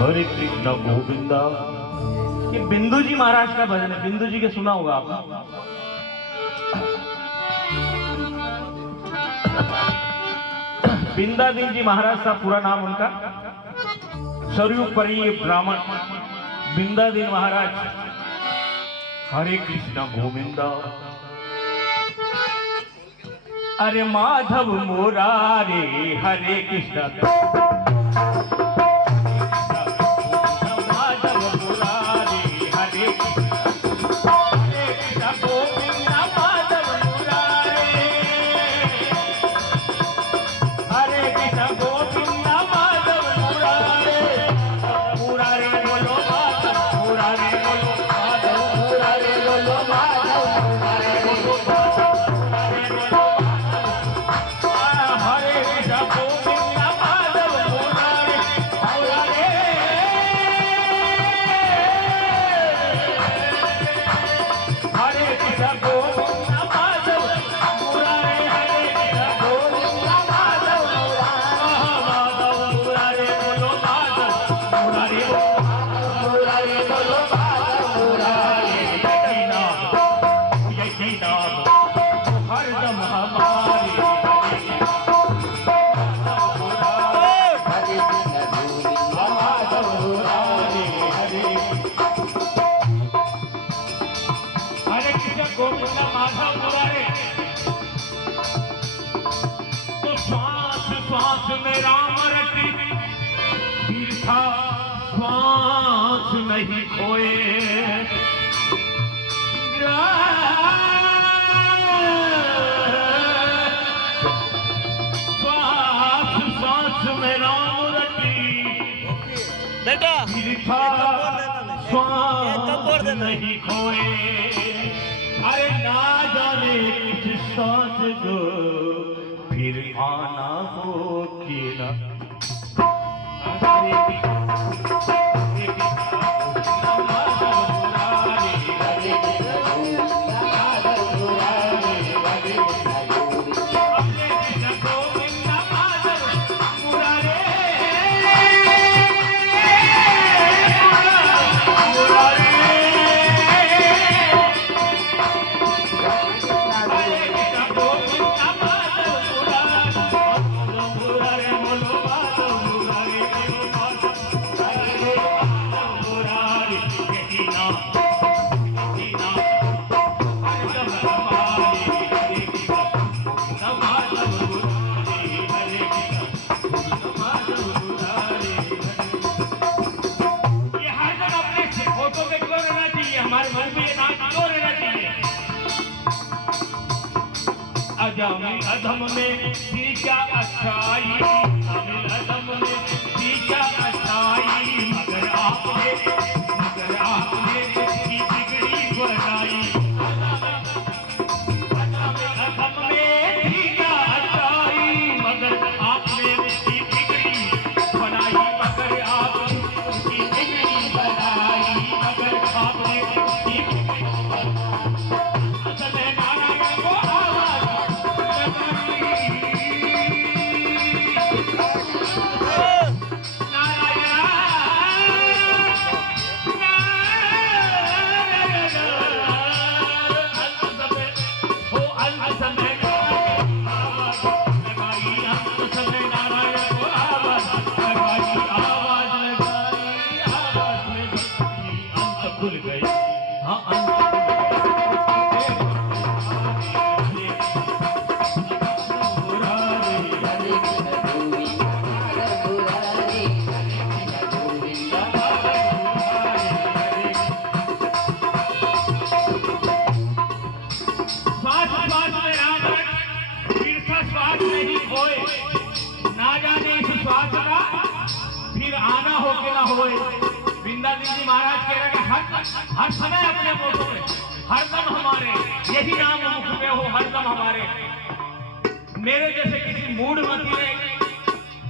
हरे कृष्ण गोविंदा। ये बिंदु जी महाराज का भजन है। बिंदु जी के सुना होगा आपने। बिंदादीन जी महाराज का पूरा नाम उनका सरयू परी ब्राह्मण बिंदादीन महाराज। हरे कृष्ण गोविंदा। अरे माधव मुरारे हरे कृष्ण श्वास नहीं खोए। श्वास श्वास में राम रटी बेटा श्वास नहीं खोए। अरे ना जाने किस सांस को फिर आना हो कि ना। अधम में थी क्या अच्छाई, अधम में थी क्या अच्छाई, मगर आपने इसकी बिगड़ी बनाई। अधम में थी क्या अच्छाई, मगर आपने इसकी बिगड़ी बनाई। मगर आपने इसकी बिगड़ी बनाई, मगर आपने इसकी बिगड़ी फिर आना हो के ना होए। बिंदादीन जी महाराज कह रहे हैं हर समय अपने मुख में हरदम हमारे यही नाम मुख में हो, हरदम हमारे। मेरे जैसे किसी मूढ़मती ने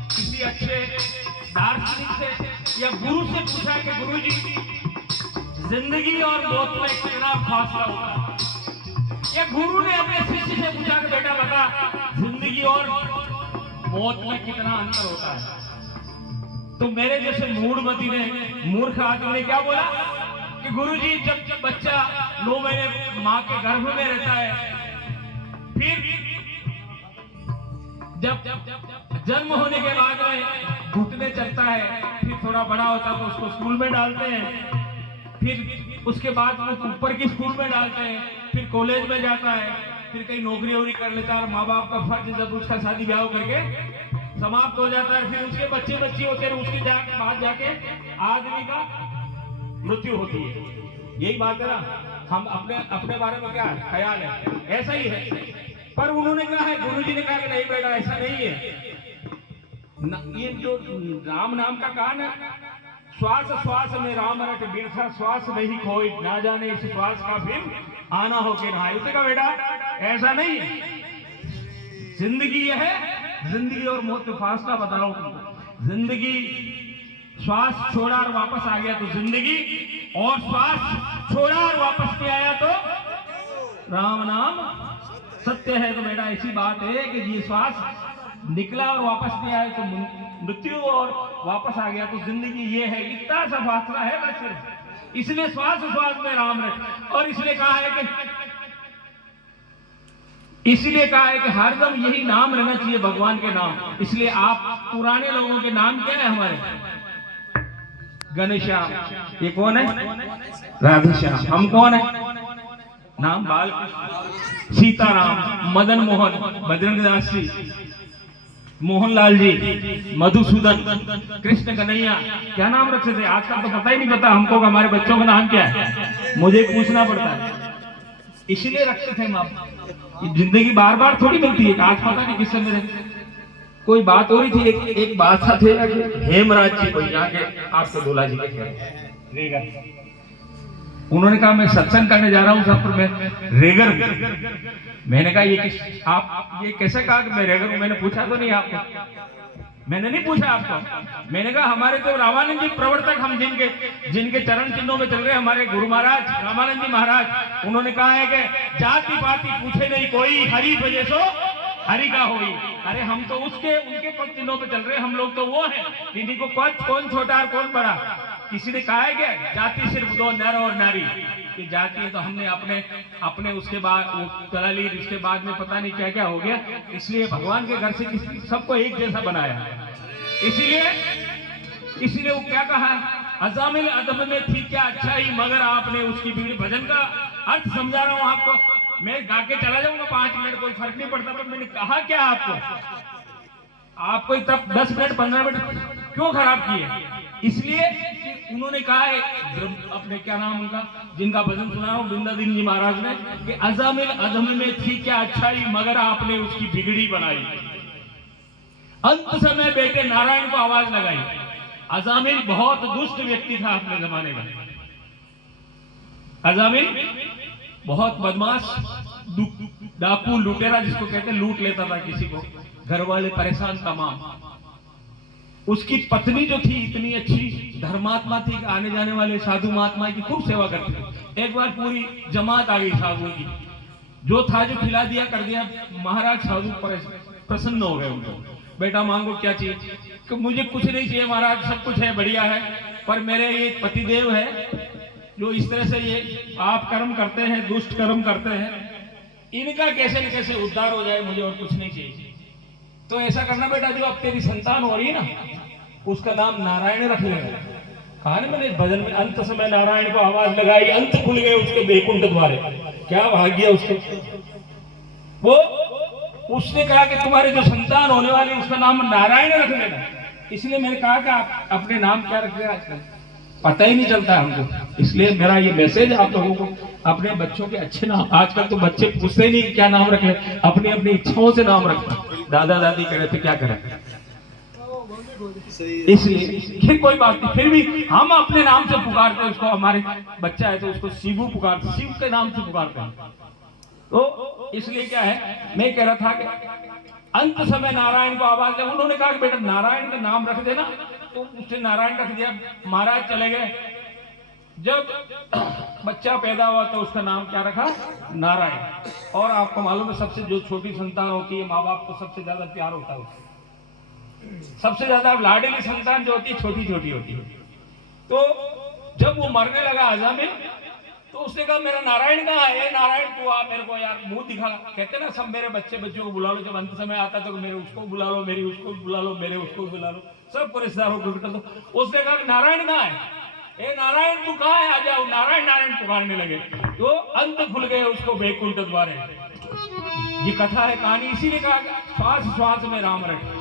किसी अच्छे दार्शनिक से या गुरु से पूछा कि गुरु जी जिंदगी और मौत में कितना फासला होता है। ये गुरु ने अपने शिष्य से पूछा कि बेटा बता जिंदगी और मौत में कितना अंतर होता है। तो मेरे जैसे मूर्ख आदमी ने क्या बोला कि गुरुजी जब बच्चा 9 महीने माँ के गर्भ में रहता है, फिर जब जन्म होने के बाद में घुटने चलता है, फिर थोड़ा बड़ा होता है तो उसको स्कूल में डालते हैं, फिर उसके बाद वो ऊपर की स्कूल में डालते हैं, फिर कॉलेज में जाता है, फिर कहीं नौकरी वोकरी कर लेता है और माँ बाप का फर्ज जब उसका शादी ब्याह करके समाप्त हो जाता है, फिर उसके बच्चे बच्ची होते हैं, उसके बाद जाके आदमी का मृत्यु होती है। यही बात है ना, हम अपने बारे में क्या ख्याल है, ऐसा ही है। पर उन्होंने कहा है, गुरुजी ने कहा कि नहीं बेटा ऐसा नहीं है। ये जो राम नाम का कहा ना, श्वास श्वास में राम रट बिरसा, श्वास नहीं खोई ना जाने इस श्वास का फिर आना हो के नहाए। उसने कहा बेटा ऐसा नहीं है, जिंदगी यह है, जिंदगी और मौत में फासला बताओ। जिंदगी श्वास छोड़ा और वापस आ गया तो जिंदगी, और श्वास छोड़ा और वापस नहीं आया तो राम नाम सत्य है। तो बेटा ऐसी बात है कि ये श्वास निकला और वापस नहीं आया तो मृत्यु, और वापस आ गया तो जिंदगी ये है। इतना सा फासला है बस सिर्फ, इसलिए श्वास श्वास में राम रख। और इसलिए कहा है कि हरदम यही नाम रहना चाहिए, भगवान के नाम। इसलिए आप पुराने लोगों के नाम क्या है हमारे? गणेश्याम, ये कौन है? राधेश्याम। हम कौन है? नाम बालकृष्ण, सीताराम, मदन मोहन, बजरंगदास जी, मोहनलाल जी, मधुसूदन, कृष्ण कन्हैया, क्या नाम रखते थे? आजकल तो पता ही नहीं पता हमको, हमारे बच्चों का नाम क्या है, मुझे पूछना पड़ता है। इसीलिए रखते थे हम। जिंदगी बार बार थोड़ी मिलती है, आज पता नहीं किससे मेरे कोई बात हो रही थी। एक बात था हेमराज जी को जाके आपसे दूल्हा जी के, उन्होंने कहा मैं सत्संग करने जा रहा हूँ सब, पर मैं रेगर। मैंने कहा आप ये कैसे कहा कि मैं रेगर हूँ? मैंने पूछा तो नहीं आपको, मैंने नहीं पूछा आपको। मैंने कहा हमारे तो रामानंद जी प्रवर्तक, हम जिनके चरण चिन्हों में चल रहे हमारे गुरु महाराज रामानंद जी महाराज, उन्होंने कहा है कि जाति पाति पूछे नहीं कोई, हरि भजे सो हरि का होई। अरे हम तो उनके पद चिन्हों पे चल रहे, हम लोग तो वो हैं जिन्हीं को कौन छोटा और कौन बड़ा। किसी ने कहा है क्या जाति सिर्फ 2 नर और नारी की जाति है? तो हमने अपने उसके बाद वो चला ली, उसके बाद में पता नहीं क्या क्या हो गया। इसलिए भगवान के घर से सबको एक जैसा बनाया। इसीलिए वो क्या कहा, अजामिल अदब में थी क्या अच्छाई, मगर आपने उसकी बिगड़ी। भजन का अर्थ समझा रहा हूं आपको, मैं गा के चला जाऊंगा 5 मिनट, कोई फर्क नहीं पड़ता। पर मैंने कहा क्या आपको तब 10 मिनट 15 मिनट क्यों खराब किए? इसलिए कि उन्होंने कहा है, अपने क्या नाम उनका, जिनका भजन सुना हूं बिंदादीन जी महाराज ने, कि अजामिल अदम में थी क्या अच्छाई, मगर आपने उसकी बिगड़ी बनाई। अंत समय बेटे नारायण को आवाज लगाई। अजामिल बहुत दुष्ट व्यक्ति था अपने जमाने का। अजामिल बहुत बदमाश, डाकू, लुटेरा जिसको कहते हैं, लूट लेता था किसी को, घर वाले परेशान तमाम। उसकी पत्नी जो थी इतनी अच्छी धर्मात्मा थी, आने जाने वाले साधु महात्मा की खूब सेवा करती थी। एक बार पूरी जमात आ गई साधुओं की, जो था जो खिला दिया कर दिया। महाराज साधु प्रसन्न हो गए उनको, बेटा मांगो क्या चाहिए? कि मुझे कुछ नहीं चाहिए महाराज, सब कुछ है, बढ़िया है, पर मेरे ये पतिदेव है जो इस तरह से ये आप कर्म करते हैं, दुष्ट कर्म करते हैं, इनका कैसे न कैसे उद्धार हो जाए, मुझे और कुछ नहीं चाहिए। तो ऐसा करना बेटा, जो अब तेरी संतान हो रही है ना, उसका नाम नारायण रख लेना। कहा ना मैंने भजन में, अंत समय नारायण को आवाज लगाई, अंत खुल गए उसके बैकुंठ द्वारे। क्या भाग्य उसके। वो उसने कहा कि तुम्हारे जो संतान होने वाली उसका नाम नारायण रख लेना। इसलिए मैंने कहा कि आप अपने नाम क्या रख लेना, आजकल पता ही नहीं चलता हमको। इसलिए मेरा ये मैसेज आप लोगों को, अपने बच्चों के अच्छे नाम, आजकल तो बच्चे पूछते ही नहीं क्या नाम रख ले, अपनी अपनी इच्छाओं से नाम रखते। दादा दादी कह रहे थे क्या करें, इसलिए फिर कोई बात नहीं, फिर भी हम अपने नाम से पुकारते हैं उसको। हमारे बच्चा है तो उसको शिवू पुकारते, शिव के नाम से पुकारते हैं। तो इसलिए क्या है, मैं कह रहा था कि अंत समय नारायण को आवाज दे। उन्होंने कहा कि बेटा नारायण का नाम रख देना, तो उसने नारायण रख दिया। महाराज चले गए। जब बच्चा पैदा हुआ तो उसका नाम क्या रखा? नारायण। और आपको मालूम है सबसे जो छोटी संतान होती है, माँ बाप को सबसे ज्यादा प्यार होता है उससे। सबसे ज्यादा लाडली संतान जो होती है छोटी छोटी होती है। तो जब वो मरने लगा अजामिल, तो उसने कहा मेरा नारायण कहाँ है? नारायण तू आ, मेरे को यार मुंह दिखा। कहते ना सब मेरे बच्चों को बुला लो, जब अंत समय आता तो मेरे उसको बुला लो, मेरी उसको बुला लो, मेरे उसको बुला लो, सब रिश्तेदारों को बुला लो। उसने कहा नारायण कहाँ है? ए नारायण तू कहाँ है? आ जाओ। नारायण नारायण पुकारने लगे तो अंत खुल गए उसको वैकुंठ द्वारे। ये कथा है, कहानी इसीलिए कहा श्वास श्वास में राम रखे।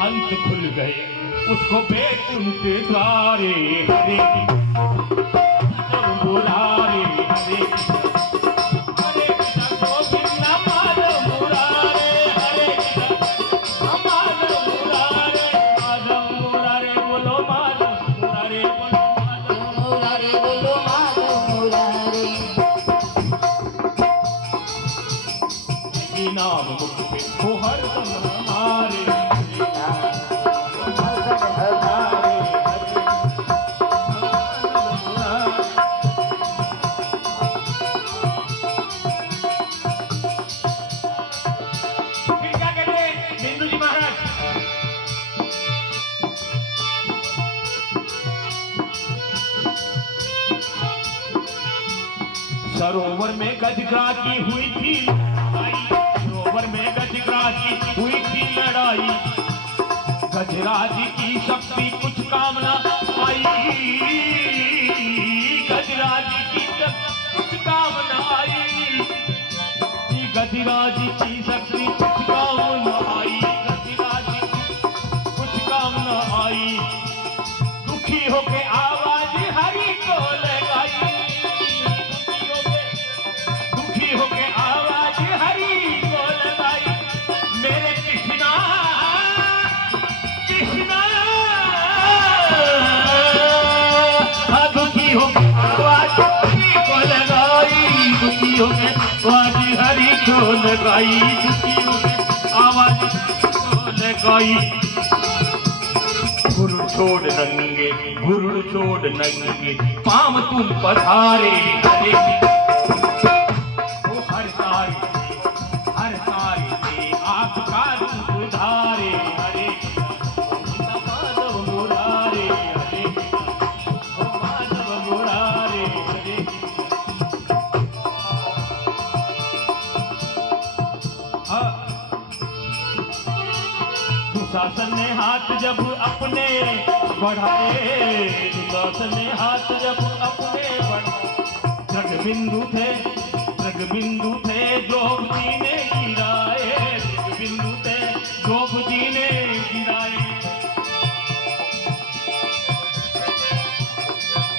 अंत खुल गए उसको वैकुंठ द्वारे, हरे मुरारे हरे हरे कृष्ण गोविंद माधव मुरारे, हरे कृष्ण माधव मुरारे, माधव मुरारे बोलो माधव मुरारे, बोलो माधव मुरारे, बोलो माधव मुरारे। ये नाम मुख पे हो हरदम हमारे, सरोवर में गजग्राह की हुई थी लड़ाई, सरोवर में गजग्राह की हुई थी लड़ाई। गजराज की शक्ति कुछ काम न आई, गजराज की कुछ काम न आई, गजराज की शक्ति कुछ काम न आई, गजराज कुछ काम न आई। दुखी होके आवाज हरि को लगाई, दुखी होके आवाज हरि को लगाई। मेरे कृष्णा कृष्णा, दुखी होके आवाज हरि को लगाई, दुखी होके आवाज हरि को लगाई, दुखी होके आवाज को लगाई। गुरु छोड़ नंगे, गुरु छोड़ नंगे, पाम तुम पधारे, हरे हर तारे से आपका रूप धारे, हरे माधव मुरारे, हरे माधव मुरारे, हरे। दुशासन ने हाथ जब अपने बढ़ाए, दुशासन ने हाथ जब अपने बढ़ाए, जगबिंदु थे द्रौपदी ने गिराए, जगबिंदु थे द्रौपदी ने गिराए,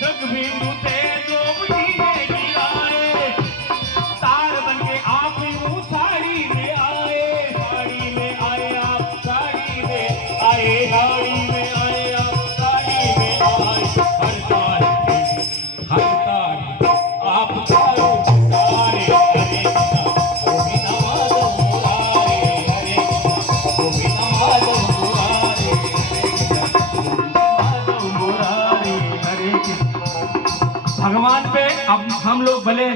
जगबिंदु थे द्रौपदी ने गिराए। तार बन के आप साड़ी में आए, साड़ी में आए आप, साड़ी में आए, साड़ी में आए आप, साड़ी में आए। हर तार आप तारो तारे, हरे गोविंद माधव मुरारे, हरे गोविंद माधव मुरारे, माधव मुरारे, हरे। भगवान पे अब हम लोग भले,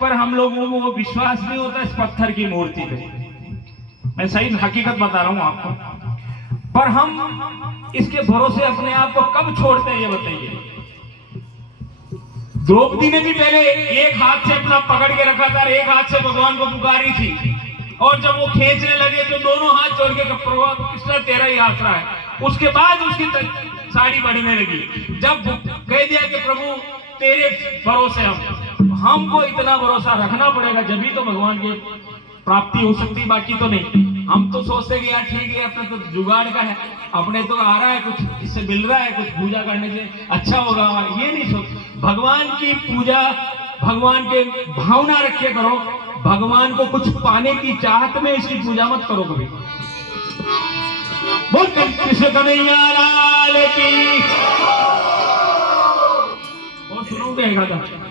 पर हम लोगों को वो विश्वास नहीं होता इस पत्थर की मूर्ति पे। मैं सही हकीकत बता रहा हूं आपको। पर हम इसके भरोसे अपने आप को कब छोड़ते हैं ये बताइए। द्रौपदी ने भी पहले एक हाथ से अपना पकड़ के रखा था, एक हाथ से भगवान को पुकारी थी, और जब वो खींचने लगे तो दोनों हाथ जोड़ के प्रभु कृष्ण तेरा ही आसरा है। उसके बाद उसकी साड़ी बढ़ने लगी। जब कह दिया कि प्रभु तेरे भरोसे हमको इतना भरोसा रखना पड़ेगा, जब तो भगवान की प्राप्ति हो सकती, बाकी तो नहीं। हम तो सोचते कि यार ठीक है अपने तो जुगाड़ का है, अपने तो आ रहा है कुछ, इससे मिल रहा है कुछ, पूजा करने से अच्छा होगा हमारा, ये नहीं सोच। भगवान की पूजा भगवान के भावना रखे करो, भगवान को कुछ पाने की चाहत में इसकी पूजा मत करो कभी। बोल कृष्ण कन्हैया लाल की। और सुनो क्या था